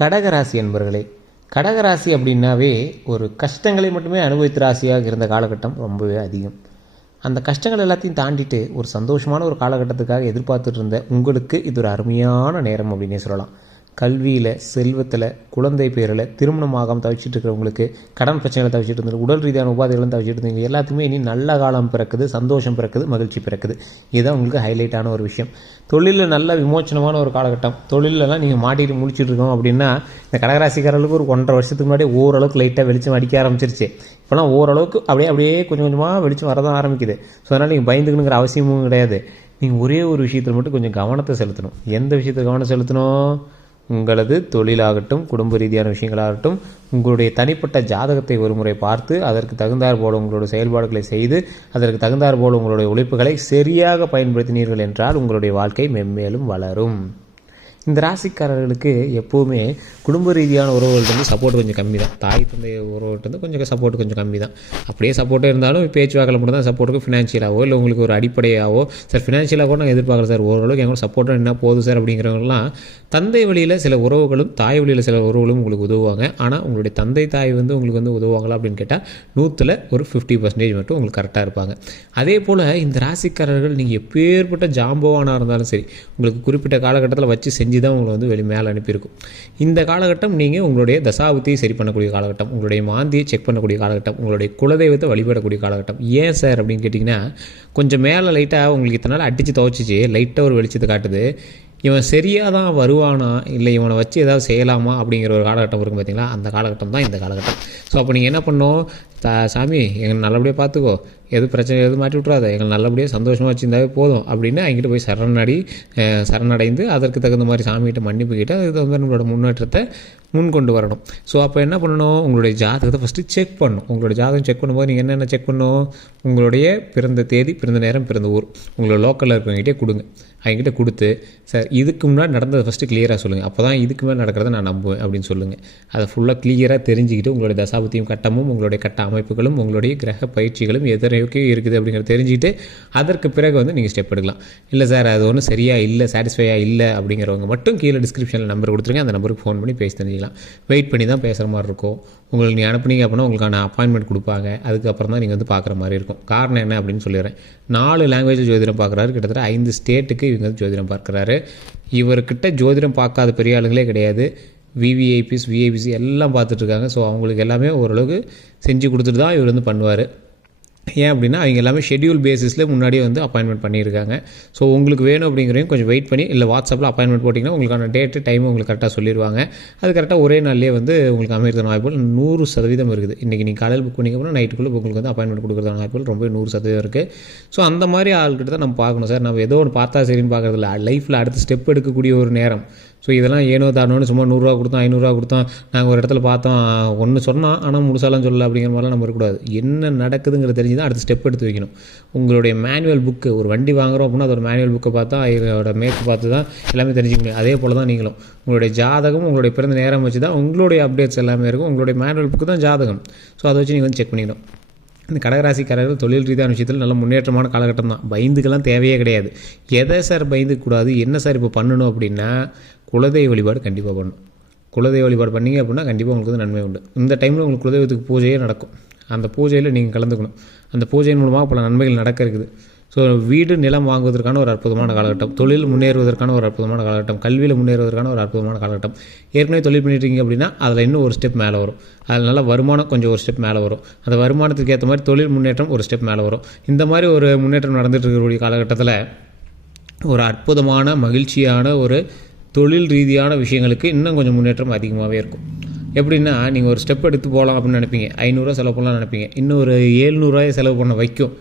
கடகராசி என்பர்களே கடகராசி அப்படின்னாவே ஒரு கஷ்டங்களை மட்டுமே அனுபவித்த ராசியாக இருந்த காலகட்டம் ரொம்பவே அதிகம். அந்த கஷ்டங்கள் எல்லாத்தையும் தாண்டிட்டு ஒரு சந்தோஷமான ஒரு காலகட்டத்துக்காக எதிர்பார்த்துட்டு இருந்த உங்களுக்கு இது ஒரு அருமையான நேரம் அப்படின்னே சொல்லலாம். கல்வியில் செல்வத்தில் குழந்தை பேரில் திருமணமாகாமல் தவிச்சிட்டு இருக்கிறவங்களுக்கு கடன் பிரச்சனைகளை தவிச்சிட்டு இருந்தது உடல் ரீதியான உபாதைகளும் தவிச்சிட்டு இருந்தீங்க எல்லாத்துக்குமே இனி நல்ல காலம் பிறக்குது சந்தோஷம் பிறக்குது மகிழ்ச்சி பிறக்குது. இதுதான் உங்களுக்கு ஹைலைட்டான ஒரு விஷயம். தொழிலில் நல்ல விமோச்சனமான ஒரு காலகட்டம். தொழிலெல்லாம் நீங்கள் மாட்டிட்டு முடிச்சுட்டு இருக்கோம் அப்படின்னா இந்த கடகராசிக்காரர்களுக்கு ஒரு ஒன்றரை வருஷத்துக்கு முன்னாடி ஓரளவுக்கு லைட்டாக வெளிச்சம் அடிக்க ஆரம்பிச்சிருச்சு. இப்போலாம் ஓரளவுக்கு அப்படியே அப்படியே கொஞ்சம் கொஞ்சமாக வெளிச்சம் வரதான் ஆரம்பிக்குது. ஸோ அதனால் நீங்கள் பயந்துக்கணுங்கிற அவசியமும் கிடையாது. நீங்கள் ஒரே ஒரு விஷயத்தில் மட்டும் கொஞ்சம் கவனத்தை செலுத்தணும். எந்த விஷயத்தில் கவனம் செலுத்தணும்? உங்களது தொழிலாகட்டும் குடும்ப ரீதியான விஷயங்களாகட்டும் உங்களுடைய தனிப்பட்ட ஜாதகத்தை ஒருமுறை பார்த்து அதற்கு தகுந்தார் போல உங்களுடைய செயல்பாடுகளை செய்து அதற்கு தகுந்தார் போல உங்களுடைய உழைப்புகளை சரியாக பயன்படுத்தினீர்கள் என்றால் உங்களுடைய வாழ்க்கை மென்மேலும் வளரும். இந்த ராசிக்காரர்களுக்கு எப்போவுமே குடும்ப ரீதியான உறவுகள்ட்ட வந்து சப்போர்ட் கொஞ்சம் கம்மி தான் தாய் தந்தை உறவுகிட்ட வந்து கொஞ்சம் சப்போர்ட் கொஞ்சம் கம்மி தான் அப்படியே சப்போர்ட்டே இருந்தாலும் பேச்சுவாக்கில் மட்டும் தான் சப்போர்ட்டுக்கு ஃபினான்ஷியலாகவோ இல்லை உங்களுக்கு ஒரு அடிப்படையாகவோ சார் ஃபினான்ஷியலாக கூட நாங்கள் எதிர்பார்க்குறோம் சார். ஓரளவுக்கு எங்களோட சப்போர்ட்டாக என்ன போதும் சார் அப்படிங்கிறவங்கலாம் தந்தை வழியில் சில உறவுகளும் தாய் வழியில் சில உறவுகளும் உங்களுக்கு உதவுவாங்க. ஆனால் உங்களுடைய தந்தை தாய் வந்து உங்களுக்கு வந்து உதவுவாங்களா அப்படின்னு கேட்டால் நூற்றில் ஒரு ஃபிஃப்டி பர்சன்டேஜ் மட்டும் உங்களுக்கு கரெக்டாக இருப்பாங்க. அதே போல் இந்த ராசிக்காரர்கள் நீங்கள் எப்பேற்பட்ட ஜாம்பவானாக இருந்தாலும் சரி உங்களுக்கு குறிப்பிட்ட காலகட்டத்தில் வச்சு செஞ்சு தான் உங்களை வந்து வெளி மேலே அனுப்பியிருக்கும். இந்த காலகட்டம் நீங்கள் உங்களுடைய தசாபுத்தியை சரி பண்ணக்கூடிய காலகட்டம் உங்களுடைய மாந்தியை செக் பண்ணக்கூடிய காலகட்டம் உங்களுடைய குலதெய்வத்தை வழிபடக்கூடிய காலகட்டம். ஏன் சார் அப்படின்னு கேட்டிங்கன்னா கொஞ்சம் மேலே லைட்டாக உங்களுக்கு இத்தனை நாள் அடித்து துவச்சிச்சு லைட்டாக ஒரு வெளிச்சத்தை காட்டுது. இவன் சரியாக தான் வருவானா? இல்லை இவனை வச்சு ஏதாவது செய்யலாமா? அப்படிங்கிற ஒரு காலகட்டம் இருக்கும் பார்த்தீங்களா அந்த காலகட்டம் தான் இந்த காலகட்டம். ஸோ அப்போ நீங்கள் என்ன பண்ணோம் தா சாமி எங்களை நல்லபடியாக பார்த்துக்கோ. எது பிரச்சனை எதுவும் மாட்டி விட்றாத எங்களை நல்லபடியாக சந்தோஷமாக வச்சுருந்தாவே போதும் அப்படின்னு அங்கிட்ட போய் சரணடி சரணடைந்து அதற்கு தகுந்த மாதிரி சாமிகிட்ட மன்னிப்பு கேட்டு அதுக்கு தகுந்த மாதிரி நம்மளோட முன்னேற்றத்தை முன் கொண்டு வரணும். ஸோ அப்போ என்ன பண்ணணும்? உங்களுடைய ஜாதகத்தை ஃபஸ்ட்டு செக் பண்ணணும். உங்களுடைய ஜாதகம் செக் பண்ணும்போது நீங்கள் என்னென்ன செக் பண்ணணும்? உங்களுடைய பிறந்த தேதி பிறந்த நேரம் பிறந்த ஊர். உங்களோட லோக்கலில் இருக்கிறவங்ககிட்டே கொடுங்க. அவங்ககிட்ட கொடுத்து சார் இதுக்கு முன்னாடி நடந்ததை ஃபஸ்ட்டு கிளியராக சொல்லுங்கள் அப்போ தான் இதுக்கு மேலே நடக்கிறத நான் நம்புவேன் அப்படின்னு சொல்லுங்கள் அதை ஃபுல்லாக கிளியராக தெரிஞ்சுக்கிட்டு உங்களுடைய தசாபத்தியும் கட்டமும் உங்களுடைய கட்ட அமைப்புகளும் உங்களுடைய கிரக பயிற்சிகளும் எதனையோக்கே இருக்குது அப்படிங்கிறத தெரிஞ்சுக்கிட்டு அதற்கு பிறகு வந்து நீங்கள் ஸ்டெப் எடுக்கலாம். இல்லை சார் அது ஒன்றும் சரியாக இல்லை சாட்டிஸ்ஃபையாக இல்லை அப்படிங்கிறவங்க மட்டும் கீழே டிஸ்கிரிப்ஷனில் நம்பர் கொடுத்துருங்க. அந்த நம்பருக்கு ஃபோன் பண்ணி பேசி தெரிஞ்சுக்கலாம் வெயிட் பண்ணி தான் பேசுகிற மாதிரி இருக்கும். உங்களுக்கு நீ அனுப்புனீங்க அப்படின்னா உங்களுக்கான அப்பாயின்மெண்ட் கொடுப்பாங்க. அதுக்கப்புறம் தான் நீங்கள் வந்து பார்க்குற மாதிரி இருக்கும். காரணம் என்ன அப்படின்னு சொல்லிடுறேன். நாலு லாங்குவேஜ் ஜோதிடம் பார்க்குறாரு. கிட்டத்தட்ட ஐந்து ஸ்டேட்டுக்கு இவங்க வந்து ஜோதிடம் பார்க்குறாரு. இவர்கிட்ட ஜோதிடம் பார்க்காத பெரிய ஆளுங்களே கிடையாது. விவிஐபிஸ் விஐபிசி எல்லாம் பார்த்துட்ருக்காங்க ஸோ அவங்களுக்கு எல்லாமே ஓரளவுக்கு செஞ்சு கொடுத்துட்டு தான் இவர் வந்து பண்ணுவார். ஏன் அப்படின்னா அவங்க எல்லாமே ஷெட்யூல் பேசிஸில் முன்னாடியே வந்து அப்பாயின்மெண்ட் பண்ணியிருக்காங்க. ஸோ உங்களுக்கு வேணும் அப்படிங்கிறதையும் கொஞ்சம் வெயிட் பண்ணி இல்லை வாட்ஸ்அப்பில் அப்பாயின்மெண்ட் போட்டிங்கன்னா உங்களுக்கான டேட்டு டைம் உங்களுக்கு கரெக்டாக சொல்லிடுவாங்க அது கரெக்டாக ஒரே நாள்லேயே வந்து உங்களுக்கு அமைகிறதான வாய்ப்புகள் நூறு சதவீதம் இருக்குது. இன்றைக்கி நீங்கள் காலையில் புக் பண்ணிங்க நைட்டுக்குள்ளே உங்களுக்கு வந்து அப்பாயின்மெண்ட் கொடுக்குறதான வாய்ப்புகள் ரொம்ப நூறு சதவீதம் இருக்குது ஸோ அந்த மாதிரி ஆள்கிட்ட தான் நம்ம பார்க்கணும் சார். நம்ம ஏதோ ஒன்று பார்த்தா சரின்னு பார்க்குறதில்ல. லைஃப்பில் அடுத்த ஸ்டெப் எடுக்கக்கூடிய ஒரு நேரம். ஸோ இதெல்லாம் ஏனோ தானோன்னு சும்மா நூறுரூவா கொடுத்தோம் ஐநூறுரூவா கொடுத்தோம். நாங்கள் ஒரு இடத்துல பார்த்தோம் ஒன்று சொன்னால் ஆனால் முழுசாலாம் சொல்லலை அப்படிங்கிற மாதிரிலாம் நம்ம இருக்கக்கூடாது. என்ன நடக்குதுங்கிறது தெரிஞ்சு தான் அடுத்த ஸ்டெப் எடுத்து வைக்கணும். உங்களுடைய மேனுவல் புக்கு ஒரு வண்டி வாங்குறோம் அப்படின்னா அதோட மேனுவல் புக்கை பார்த்தா அதோட மேற்கு பார்த்து தான் எல்லாமே தெரிஞ்சுக்க முடியும். அதே போல் தான் நீங்களும். உங்களுடைய ஜாதகம் உங்களுடைய பிறந்த நேரம் வச்சு தான் உங்களுடைய அப்டேட்ஸ் எல்லாமே இருக்கும். உங்களுடைய மேனுவல் புக்கு தான் ஜாதகம். ஸோ அதை வச்சு நீங்கள் வந்து செக் பண்ணிக்கணும். இந்த கடகராசிக்காரர்கள் தொழில் ரீதியான விஷயத்தில் நல்ல முன்னேற்றமான காலகட்டம் தான் பயந்துக்கெல்லாம் தேவையே கிடையாது. எதை சார் பயந்துக்கூடாது என்ன சார் இப்போ பண்ணணும் அப்படின்னா குலதெய்வ வழிபாடு கண்டிப்பாக பண்ணணும். குலதெய்வ வழிபாடு பண்ணீங்க அப்படின்னா கண்டிப்பாக உங்களுக்கு வந்து நன்மை உண்டு. இந்த டைமில் உங்களுக்கு குலதெய்வத்துக்கு பூஜையே நடக்கும். அந்த பூஜையில் நீங்கள் கலந்துக்கணும். அந்த பூஜையின் மூலமாக பல நன்மைகள் நடக்க இருக்குது. ஸோ வீடு நிலம் வாங்குவதற்கான ஒரு அற்புதமான காலகட்டம். தொழில் முன்னேறுவதற்கான ஒரு அற்புதமான காலகட்டம். கல்வியில் முன்னேறுவதற்கான ஒரு அற்புதமான காலகட்டம். ஏற்கனவே தொழில் பண்ணிட்டு அப்படின்னா அதில் இன்னும் ஒரு ஸ்டெப் மேலே வரும். அதனால் வருமானம் கொஞ்சம் ஒரு ஸ்டெப் மேலே வரும். அந்த வருமானத்துக்கு ஏற்ற மாதிரி தொழில் முன்னேற்றம் ஒரு ஸ்டெப் மேலே வரும். இந்த மாதிரி ஒரு முன்னேற்றம் நடந்துட்டு இருக்கக்கூடிய காலகட்டத்தில் ஒரு அற்புதமான மகிழ்ச்சியான ஒரு தொழில் ரீதியான விஷயங்களுக்கு இன்னும் கொஞ்சம் முன்னேற்றம் அதிகமாகவே இருக்கும். எப்படின்னா நீங்கள் ஒரு ஸ்டெப் எடுத்து போகலாம் அப்படின்னு நினைப்பீங்க. ஐநூறுரூவா செலவு பண்ணலாம் நினைப்பீங்க. இன்னும் ஒரு ஏழ்நூறுவாயை செலவு பண்ண வைக்கும்.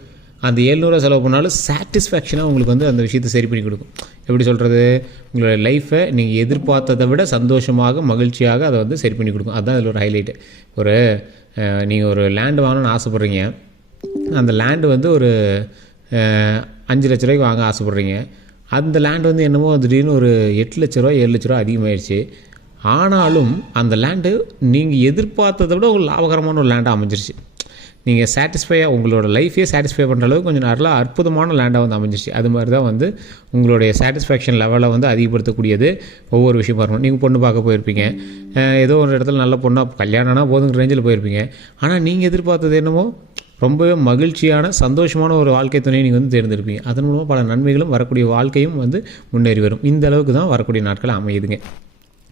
அந்த ஏழ்நூறுவா செலவு பண்ணாலும் சாட்டிஸ்ஃபேக்ஷனாக உங்களுக்கு வந்து அந்த விஷயத்தை சரி பண்ணி கொடுக்கும். எப்படி சொல்கிறது உங்களோட லைஃப்பை நீங்கள் எதிர்பார்த்ததை விட சந்தோஷமாக மகிழ்ச்சியாக அதை வந்து சரி பண்ணி கொடுக்கும். அதுதான் இதில் ஒரு ஹைலைட்டு ஒரு நீங்கள் ஒரு லேண்டு வாங்கணும்னு ஆசைப்பட்றீங்க. அந்த லேண்டு வந்து ஒரு அஞ்சு லட்ச ரூபாய்க்கு வாங்க ஆசைப்பட்றீங்க. அந்த லேண்ட் வந்து என்னமோ திடீர்னு ஒரு எட்டு லட்ச ரூபா ஏழு லட்ச ரூபா அதிகமாகிடுச்சு ஆனாலும் அந்த லேண்டு நீங்கள் எதிர்பார்த்ததை விட ஒரு லாபகரமான ஒரு லேண்டாக அமைஞ்சிருச்சு. நீங்கள் சாட்டிஸ்ஃபையாக உங்களோட லைஃபே சாட்டிஸ்ஃபை பண்ணுற அளவுக்கு கொஞ்சம் நல்லா அற்புதமான லேண்டாக வந்து அமைஞ்சிச்சு அது மாதிரி தான் வந்து உங்களுடைய சாட்டிஸ்ஃபேக்ஷன் லெவலை வந்து அதிகப்படுத்தக்கூடியது ஒவ்வொரு விஷயமா இருக்கும் நீங்கள் பொண்ணு பார்க்க போயிருப்பீங்க. ஏதோ ஒரு இடத்துல நல்ல பொண்ணாக கல்யாணம்னா போதுங்கிற ரேஞ்சில் போயிருப்பீங்க. ஆனால் நீங்கள் எதிர்பார்த்தது என்னமோ ரொம்பவே மகிழ்ச்சியான சந்தோஷமான ஒரு வாழ்க்கை துணையை நீங்கள் வந்து தேர்ந்தெடுப்பீங்க. அதன் மூலமாக பல நன்மைகளும் வரக்கூடிய வாழ்க்கையும் வந்து முன்னேறி வரும். இந்த அளவுக்கு தான் வரக்கூடிய நாட்கள் அமையுதுங்க.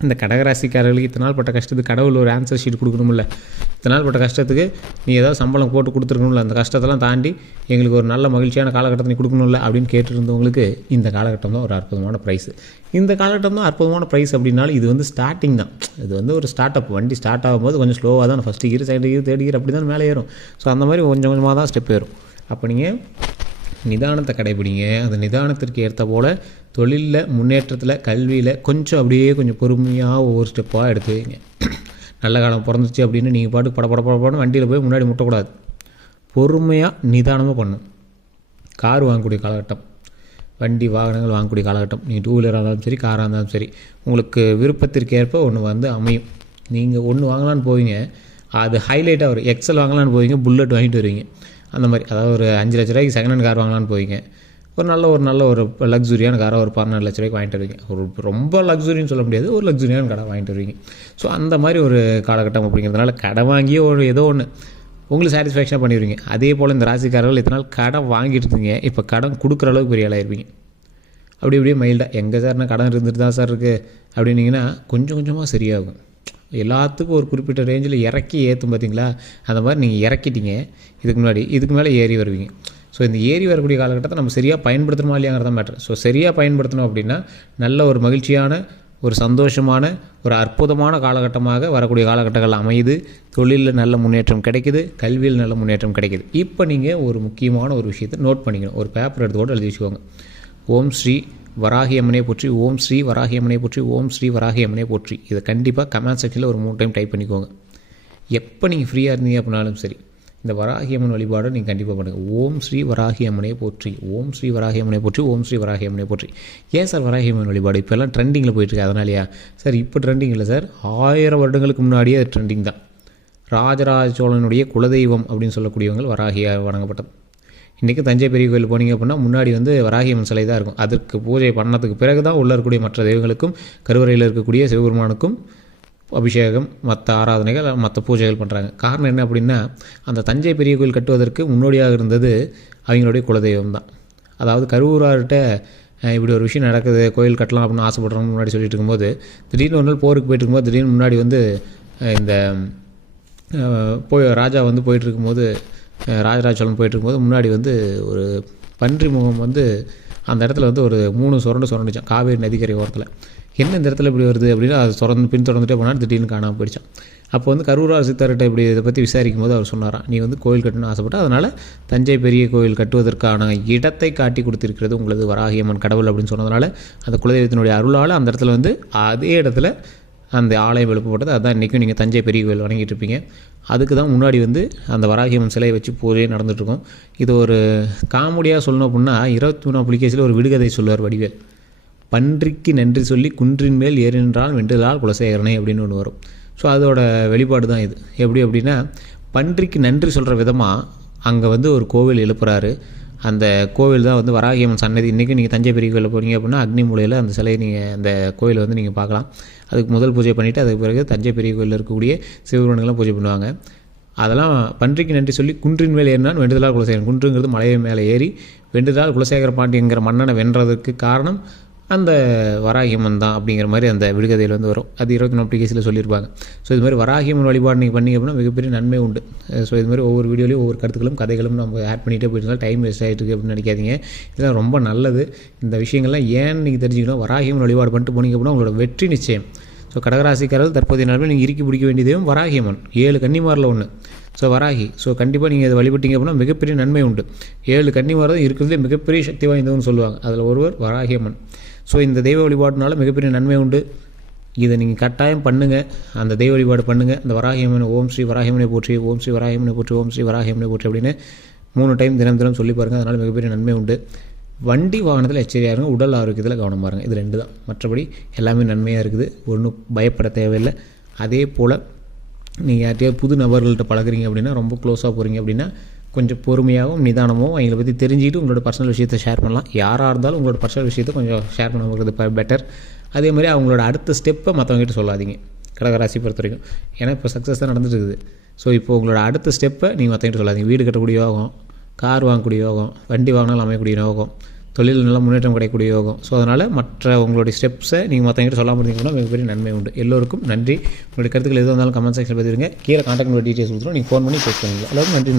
இந்த கடகராசிக்காரர்களுக்கு இத்தனை நாள் பட்ட கஷ்டத்துக்கு கடவுள் ஒரு ஆன்சர் ஷீட் கொடுக்கணும்ல. இத்தனை நாள் பட்ட கஷ்டத்துக்கு நீ ஏதாவது சம்பளம் போட்டு கொடுத்துருக்கணும்ல. அந்த கஷ்டத்தெல்லாம் தாண்டி எங்களுக்கு ஒரு நல்ல மகிழ்ச்சியான காலகட்டத்தை நீ கொடுக்கணும்ல அப்படின்னு கேட்டுருந்தவங்களுக்கு இந்த காலகட்டம் தான் ஒரு அற்புதமான ப்ரைஸ் இந்த காலகட்டம் தான் அற்புதமான ப்ரைஸ் அப்படின்னாலும் இது வந்து ஸ்டார்டிங் தான். இது வந்து ஒரு ஸ்டார்ட் அப் வண்டி ஸ்டார்ட் ஆகும்போது கொஞ்சம் ஸ்லோவாக தான் first year second year third year அப்படி தான் மேலே ஏறும். ஸோ அந்த மாதிரி கொஞ்சம் கொஞ்சமாக தான் ஸ்டெப் ஏறும். அப்போ நீங்கள் நிதானத்தை கடைபிடிங்க. அந்த நிதானத்திற்கு ஏற்ற போல் தொழிலில் முன்னேற்றத்தில் கல்வியில் கொஞ்சம் அப்படியே கொஞ்சம் பொறுமையாக ஒவ்வொரு ஸ்டெப்பாக எடுத்து வைங்க. நல்ல காலம் பிறந்துச்சு அப்படின்னு நீங்கள் பாட்டு பட பட படப்படன்னு வண்டியில் போய் முன்னாடி முட்டக்கூடாது. பொறுமையாக நிதானமாக பண்ணும் கார் வாங்கக்கூடிய காலகட்டம். வண்டி வாகனங்கள் வாங்கக்கூடிய காலகட்டம். நீங்கள் டூ வீலராக இருந்தாலும் சரி காராக இருந்தாலும் சரி உங்களுக்கு விருப்பத்திற்கேற்ப ஒன்று வந்து அமையும். நீங்கள் ஒன்று வாங்கலான்னு போவீங்க. அது ஹைலைட்டாக வரும். எக்ஸல் வாங்கலான்னு போவீங்க புல்லட் வாங்கிட்டு வருவீங்க. அந்த மாதிரி. அதாவது ஒரு அஞ்சு லட்ச ரூபாய்க்கு செகண்ட் ஹேண்ட் கார் வாங்கலான்னு போவீங்க ஒரு நல்ல ஒரு நல்ல ஒரு லக்ஸுரியான காரை ஒரு பன்னெண்டு லட்ச ரூபாய்க்கு வாங்கிட்டு வருவீங்க. ஒரு ரொம்ப லக்ஸுரின்னு சொல்ல முடியாது ஒரு லக்ஸுரியான கடை வாங்கிட்டு வருவீங்க. ஸோ அந்த மாதிரி ஒரு காலகட்டம் அப்படிங்கிறதுனால கடை வாங்கியே ஒரு ஏதோ ஒன்று உங்களுக்கு சாட்டிஸ்ஃபேக்ஷனாக பண்ணிடுவீங்க. அதே போல் இந்த ராசிக்காரர்கள் இதனால் கடன் வாங்கிட்டு இருந்தீங்க இப்போ கடன் கொடுக்குற அளவுக்கு பெரிய ஆளாயிருப்பீங்க அப்படி இப்படியே மைல்டாக எங்கே சார் நான் கடன் இருந்துட்டு தான் சார் இருக்குது அப்படின்னீங்கன்னா கொஞ்சம் கொஞ்சமாக சரியாகும். எல்லாத்துக்கும் ஒரு குறிப்பிட்ட ரேஞ்சில் இறக்கி ஏற்றும் பார்த்தீங்களா அந்த மாதிரி நீங்கள் இறக்கிட்டீங்க. இதுக்கு முன்னாடி இதுக்கு மேலே ஏறி வருவீங்க. ஸோ இந்த ஏறி வரக்கூடிய காலகட்டத்தை நம்ம சரியாக பயன்படுத்தணுமா இல்லையாங்கிறத மேட்ரு ஸோ சரியாக பயன்படுத்தணும் அப்படின்னா நல்ல ஒரு மகிழ்ச்சியான ஒரு சந்தோஷமான ஒரு அற்புதமான காலகட்டமாக வரக்கூடிய காலகட்டங்கள் அமையுது. தொழிலில் நல்ல முன்னேற்றம் கிடைக்குது. கல்வியில் நல்ல முன்னேற்றம் கிடைக்குது. இப்போ நீங்கள் ஒரு முக்கியமான ஒரு விஷயத்தை நோட் பண்ணிக்கணும். ஒரு பேப்பர் எடுத்து கூட எழுதி வச்சுக்கோங்க. ஓம் ஸ்ரீ வராகியம்மனை போற்றி ஓம் ஸ்ரீ வராகியம்மனை போற்றி ஓம் ஸ்ரீ வராகியம்மனை போற்றி. இதை கண்டிப்பாக கமெண்ட் செக்ஷனில் ஒரு மூணு டைம் டைப் பண்ணிக்கோங்க. எப்போ நீங்கள் ஃப்ரீயாக இருந்தீங்க அப்படின்னாலும் சரி இந்த வராகி அம்மன் வழிபாடை நீங்கள் கண்டிப்பாக பண்ணுங்கள் ஓம் ஸ்ரீ வராகியம்மனை போற்றி ஓம் ஸ்ரீ வராகி அம்மனை போற்றி ஓம் ஸ்ரீ வராகியம்மனை போற்றி. ஏன் சார் வராகி அம்மன் வழிபாடு இப்போல்லாம் ட்ரெண்டிங்கில் போயிட்டுருக்கு அதனாலயா? சார் இப்போ ட்ரெண்டிங் இல்லை சார். ஆயிரம் வருடங்களுக்கு முன்னாடியே அது ட்ரெண்டிங் தான். ராஜராஜ சோழனுடைய குலதெய்வம் அப்படின்னு சொல்லக்கூடியவங்க வராகியாக வழங்கப்பட்டது இன்றைக்கி தஞ்சை பெரிய கோயில் போனீங்க அப்படின்னா முன்னாடி வந்து வராகியம்மன் சிலை தான் இருக்கும். அதற்கு பூஜை பண்ணதுக்கு பிறகு தான் உள்ளே இருக்கக்கூடிய மற்ற தெய்வங்களுக்கும் கருவறையில் இருக்கக்கூடிய சிவபெருமானுக்கும் அபிஷேகம் மற்ற ஆராதனைகள் மற்ற பூஜைகள் பண்ணுறாங்க காரணம் என்ன அப்படின்னா அந்த தஞ்சை பெரிய கோயில் கட்டுவதற்கு முன்னோடியாக இருந்தது அவங்களுடைய குலதெய்வம் தான். அதாவது கருவூரார்கிட்ட இப்படி ஒரு விஷயம் நடக்குது கோயில் கட்டலாம் அப்படின்னு ஆசைப்படுறவங்க முன்னாடி சொல்லிட்டு இருக்கும்போது திடீர்னு ஒரு நாள் போருக்கு போயிட்டு இருக்கும்போது திடீர்னு முன்னாடி வந்து இந்த போய் ராஜா வந்து போயிட்டு இருக்கும்போது ராஜராஜ சோழன் போயிட்டு இருக்கும்போது முன்னாடி வந்து ஒரு பன்றி முகம் வந்து அந்த இடத்துல வந்து ஒரு மூணு சுரண்டு சுரண்டுச்சான். காவேரி நதிக்கரை ஓரத்தில். என்ன இந்த இடத்துல இப்படி வருது அப்படின்னு அது தொடர்ந்து பின்தொடர்ந்துட்டே போனால் திடீர்னு காணாமல் போயிடுச்சான். அப்போ வந்து கரூரார் சித்தர்கிட்ட இப்படி இதை பற்றி விசாரிக்கும் போது அவர் சொன்னாராம் நீ வந்து கோயில் கட்டணும்னு ஆசைப்பட்ட அதனால் தஞ்சை பெரிய கோயில் கட்டுவதற்கான இடத்தை காட்டி கொடுத்திருக்கிறது உங்களது வராகியம்மன் கடவுள் அப்படின்னு சொன்னதுனால அந்த குலதெய்வத்தினுடைய அருளால் அந்த இடத்துல வந்து அதே இடத்துல அந்த ஆலயம் எழுப்பப்பட்டது அதுதான் இன்றைக்கும் நீங்கள் தஞ்சை பெரிய கோயில் வணங்கிட்டு இருப்பீங்க அதுக்கு தான் முன்னாடி வந்து அந்த வராகியம்மன் சிலையை வச்சு பூஜையே நடந்துகிட்ருக்கும் இது ஒரு காமெடியாக சொல்லணும் அப்படின்னா இருபத்தி மூணாம் புலிகேசியில் ஒரு விடுகதை சொல்லுவார் வடிவேல். பன்றிக்கு நன்றி சொல்லி குன்றின் மேல் ஏறின்றால் வென்றுதால் குலசேகரனை அப்படின்னு ஒன்று வரும். ஸோ அதோட வெளிப்பாடு தான் இது. எப்படி அப்படின்னா பன்றிக்கு நன்றி சொல்கிற விதமாக அங்கே வந்து ஒரு கோவில் எழுப்புறாரு. அந்த கோவில் தான் வந்து வராகியம்மன் சன்னதி. இன்றைக்கி நீங்கள் தஞ்சை பெரிய கோயிலில் போனீங்க அப்படின்னா அக்னி மூலையில் அந்த சிலையை நீங்கள் அந்த கோயிலை வந்து நீங்கள் பார்க்கலாம். அதுக்கு முதல் பூஜை பண்ணிவிட்டு அதுக்கு பிறகு தஞ்சை பெரிய கோயிலில் இருக்கக்கூடிய சிவபெருமானுக்கெல்லாம் பூஜை பண்ணுவாங்க. அதெல்லாம் பன்றிக்கு நன்றி சொல்லி குன்றின் மேல் ஏறினான் வெண்டுதலால் குலசேகரன். குன்றுங்கிறது மலையை மேலே ஏறி வெண்டுதலால் குலசேகர பாண்டிங்கிற மன்னனை வென்றதுக்கு காரணம் அந்த வராகியம்மன் தான் அப்படிங்கிற மாதிரி அந்த விடுகதையில் வந்து வரும். அது இருபத்தி நாலு கேஸில் சொல்லியிருப்பாங்க. ஸோ இது மாதிரி வராகியம்மன் வழிபாடு நீங்கள் பண்ணீங்க அப்படின்னா மிகப்பெரிய நன்மை உண்டு. Uh, ஸோ இது மாதிரி ஒவ்வொரு வீடியோலையும் ஒவ்வொரு கருத்துக்களும் கதைகளும் நம்ம ஆட் பண்ணிகிட்டே போயிட்டு டைம் வேஸ்ட் ஆகிட்டு இருக்குது அப்படின்னு நினைக்காதீங்க. இதெல்லாம் ரொம்ப நல்லது. இந்த விஷயங்கள்லாம் ஏன் நீங்கள் தெரிஞ்சுக்கணும்? வராகியம்மன் வழிபாடு பண்ணிட்டு போனீங்க அப்படின்னா உங்களோட வெற்றி நிச்சயம். ஸோ கடகராசிக்காரர்கள் தற்போதைய நாளில் நீங்கள் இறுக்கி பிடிக்க வேண்டியதையும் வராகியம்மன். ஏழு கன்னிமாரில் ஒன்று ஸோ வராகி. ஸோ கண்டிப்பாக நீங்கள் அதை வழிபட்டீங்க அப்படின்னா மிகப்பெரிய நன்மை உண்டு. ஏழு கன்னிமார் தான் இருக்கிறதுலே மிகப்பெரிய சக்தி வாய்ந்தவன்னு சொல்லுவாங்க. அதில் ஒருவர் வராகியம்மன். ஸோ இந்த தெய்வ வழிபாடுனால மிகப்பெரிய நன்மை உண்டு. இதை நீங்கள் கட்டாயம் பண்ணுங்கள் அந்த தெய்வ வழிபாடு பண்ணுங்கள் அந்த வராகியம்மன் ஓம் ஸ்ரீ வராகியம்மனை போற்றி ஓம் ஸ்ரீ வராகியம்மனை போற்றி ஓம் ஸ்ரீ வராகியம்மனை போற்றி அப்படின்னு மூணு டைம் தினம் தினம் சொல்லி பாருங்கள் அதனால் மிகப்பெரிய நன்மை உண்டு. வண்டி வாகனத்தில் எச்சரியாக இருங்க. உடல் ஆரோக்கியத்தில் கவனம் பாருங்கள் இது ரெண்டு தான். மற்றபடி எல்லாமே நன்மையாக இருக்குது. ஒன்றும் பயப்பட தேவையில்லை. அதே போல் நீங்கள் யார்கிட்டயாவது புது நபர்கள்ட்ட பழகுறீங்க அப்படின்னா ரொம்ப க்ளோஸாக போகிறீங்க அப்படின்னா கொஞ்சம் பொறுமையாகவும் நிதானமும் அவங்களை பற்றி தெரிஞ்சுக்கிட்டு உங்களோட பர்சனல் விஷயத்தை ஷேர் பண்ணலாம். யாராக இருந்தாலும் உங்களோட பர்சனல் விஷயத்தை கொஞ்சம் ஷேர் பண்ண உங்களுக்கு பெட்டர் அதே மாதிரி அவங்களோட அடுத்த ஸ்டெப்பை மற்றவங்ககிட்ட சொல்லாதீங்க. கடகராசி பொறுத்த வரைக்கும். ஏன்னா இப்போ சக்ஸஸ் தான் நடந்துட்டு இருக்குது. ஸோ இப்போ உங்களோட அடுத்த ஸ்டெப்பை நீங்கள் மற்றவங்ககிட்ட சொல்லாதீங்க. வீடு கட்டக்கூடிய யோகம் கார் வாங்கக்கூடிய யோகம் வண்டி வாங்கினாலும் அமையக்கூடிய யோகம் தொழில் நல்ல முன்னேற்றம் கிடைக்கக்கூடிய யோகம். ஸோ அதனால் மற்ற உங்களுடைய ஸ்டெப்ஸை நீங்கள் மற்றவங்கிட்ட சொல்லாமல் இருந்தீங்கன்னா மிகப்பெரிய நன்மை உண்டு. எல்லோருக்கும் நன்றி. உங்களுடைய கருத்துக்கள் எது வந்தாலும் கமெண்ட் செக்ஷன் பதிவிடுங்க. கீழே கான்டாக்ட் டீட்டெயில்ஸ் கொடுத்துரும் நீங்கள் ஃபோன் பண்ணி பேசுவீங்க அளவுக்கு நன்றி